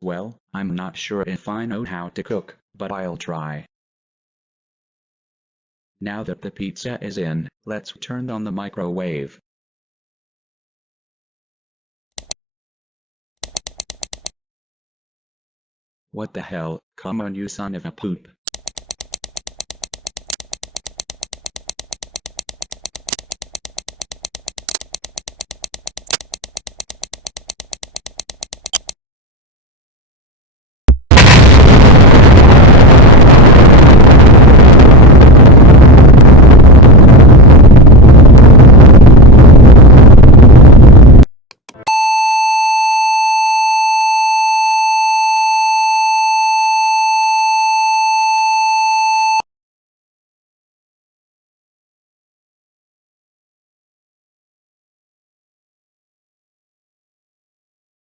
Well, I'm not sure if I know how to cook, but I'll try. Now that the pizza is in, let's turn on the microwave. What the hell, come on you son of a poop.